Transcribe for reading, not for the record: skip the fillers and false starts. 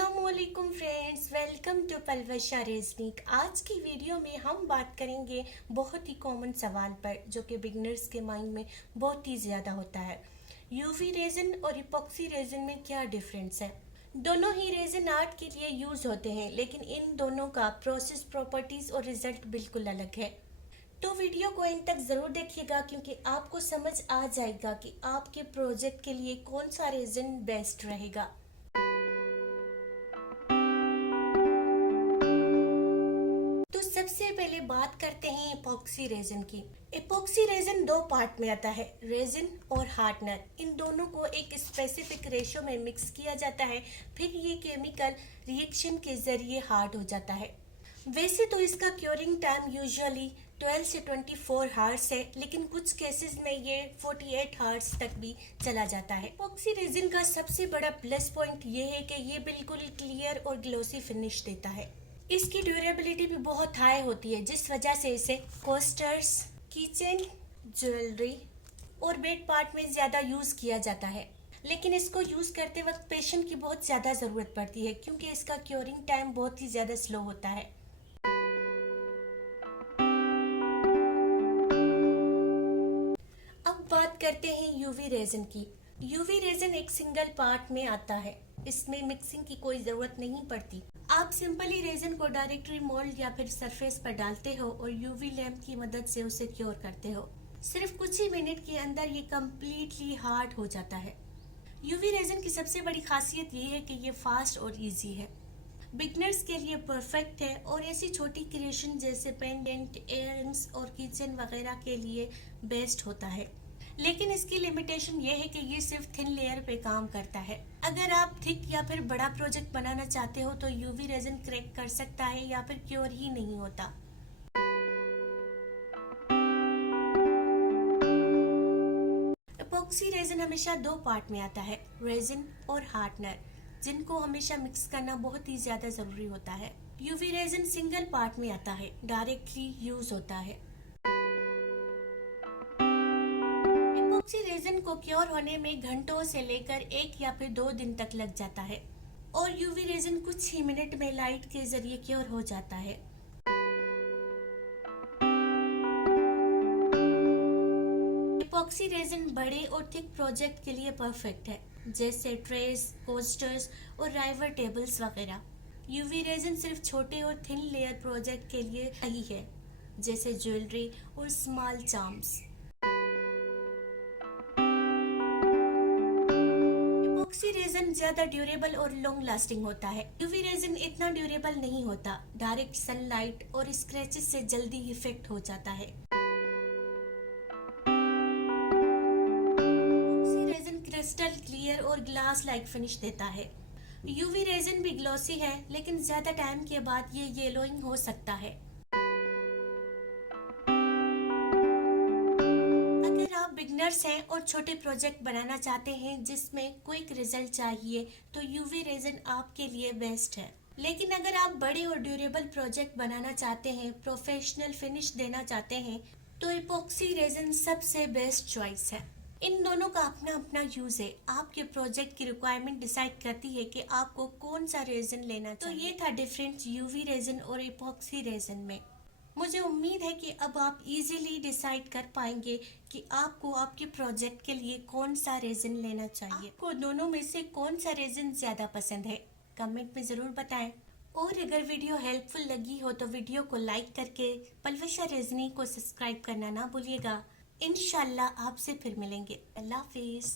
अस्सलामुअलैकुम friends, welcome to Palwasha रेजनिक। आज की वीडियो में हम बात करेंगे बहुत ही कॉमन सवाल पर जो कि बिगनर्स के माइंड में बहुत ही ज़्यादा होता है। यूवी रेजिन और इपॉक्सी रेजिन में क्या डिफरेंस है? दोनों ही रेजिन आर्ट के लिए यूज़ होते हैं, लेकिन इन दोनों का प्रोसेस, प्रॉपर्टीज़ और रिजल्ट बिल्कुल अलग है। तो वीडियो को एंड तक ज़रूर देखिएगा क्योंकि आपको समझ आ जाएगा कि आपके प्रोजेक्ट के लिए कौन सा रेजिन बेस्ट रहेगा। तो सबसे पहले बात करते हैं इपॉक्सी रेजिन की। इपॉक्सी रेजिन दो पार्ट में आता है, रेजिन और हार्डनर। इन दोनों को एक स्पेसिफिक रेशो में मिक्स किया जाता है, फिर ये केमिकल रिएक्शन के जरिए हार्ड हो जाता है। वैसे तो इसका क्योरिंग टाइम यूजुअली 12 से 24 हार्स है, लेकिन कुछ केसेस में ये 48 हार्स तक भी चला जाता है। इपॉक्सी रेजिन का सबसे बड़ा प्लस पॉइंट ये है कि ये बिल्कुल क्लियर और ग्लोसी फिनिश देता है। इसकी ड्यूरेबिलिटी भी बहुत हाई होती है, जिस वजह से इसे कोस्टर्स, किचन, ज्वेलरी और बेड पार्ट में ज़्यादा यूज़ किया जाता है। लेकिन इसको यूज़ करते वक्त पेशेंट की बहुत ज़्यादा ज़रूरत पड़ती है क्योंकि इसका क्योरिंग टाइम बहुत ही ज़्यादा स्लो होता है। अब बात करते हैं यूवी रेजिन की। यूवी रेजिन एक सिंगल पार्ट में आता है, इसमें मिक्सिंग की कोई ज़रूरत नहीं पड़ती। आप सिंपली रेजिन को डायरेक्टली मोल्ड या फिर सरफेस पर डालते हो और यूवी लैंप की मदद से उसे क्योर करते हो। सिर्फ कुछ ही मिनट के अंदर ये कम्प्लीटली हार्ड हो जाता है। यूवी रेजिन की सबसे बड़ी खासियत ये है कि ये फास्ट और इजी है, बिगनर्स के लिए परफेक्ट है और ऐसी छोटी क्रिएशन जैसे पेंडेंट, इयररिंग्स और किचन वगैरह के लिए बेस्ट होता है। लेकिन इसकी लिमिटेशन ये है कि ये सिर्फ थिन लेयर पे काम करता है। अगर आप थिक या फिर बड़ा प्रोजेक्ट बनाना चाहते हो तो यूवी रेजिन क्रैक कर सकता है या फिर क्योर ही नहीं होता। इपॉक्सी रेजिन हमेशा दो पार्ट में आता है, रेजिन और हार्डनर, जिनको हमेशा मिक्स करना बहुत ही ज्यादा जरूरी होता है। यूवी रेजिन सिंगल पार्ट में आता है, डायरेक्टली यूज होता है। इपॉक्सी रेजिन को क्योर होने में घंटों से लेकर 1 या फिर 2 दिन तक लग जाता है और यूवी रेजिन कुछ ही मिनट में लाइट के जरिए क्योर हो जाता है। इपॉक्सी रेजिन बड़े और थिक प्रोजेक्ट के लिए परफेक्ट है, जैसे ट्रेस, कोस्टर्स और राइवर टेबल्स वगैरह। यूवी रेजिन सिर्फ छोटे और थिन लेयर प्रोजेक्ट के लिए सही है, जैसे ज्वेलरी और स्मॉल चार्म्स। इपॉक्सी रेजिन ज्यादा ड्यूरेबल और लॉन्ग लास्टिंग होता है। यूवी रेजिन इतना ड्यूरेबल नहीं होता, डायरेक्ट सनलाइट और स्क्रैचेस से जल्दी इफेक्ट हो जाता है। क्रिस्टल क्लियर और ग्लास लाइक फिनिश देता है। यूवी रेजिन भी ग्लॉसी है, लेकिन ज्यादा टाइम के बाद ये येलोइंग हो सकता है। अगर आप बिगनर्स हैं और छोटे प्रोजेक्ट बनाना चाहते हैं जिसमें क्विक रिजल्ट चाहिए तो यूवी रेजिन आपके लिए बेस्ट है। लेकिन अगर आप बड़े और ड्यूरेबल प्रोजेक्ट बनाना चाहते हैं, प्रोफेशनल फिनिश देना चाहते हैं, तो इपॉक्सी रेजिन सबसे बेस्ट चॉइस है। इन दोनों का अपना अपना यूज है। आपके प्रोजेक्ट की रिक्वायरमेंट डिसाइड करती है कि आपको कौन सा रेजिन लेना चाहिए। तो ये था डिफरेंस यूवी रेजिन और इपॉक्सी रेजिन में। मुझे उम्मीद है कि अब आप इजीली डिसाइड कर पाएंगे कि आपको आपके प्रोजेक्ट के लिए कौन सा रेजिन लेना चाहिए। आपको दोनों में से कौन सा रेजिन ज्यादा पसंद है, कमेंट में जरूर बताएं। और अगर वीडियो हेल्पफुल लगी हो तो वीडियो को लाइक करके पलवशा रेजनी को सब्सक्राइब करना ना भूलिएगा। इंशाल्लाह आपसे फिर मिलेंगे। अल्लाह हाफिज।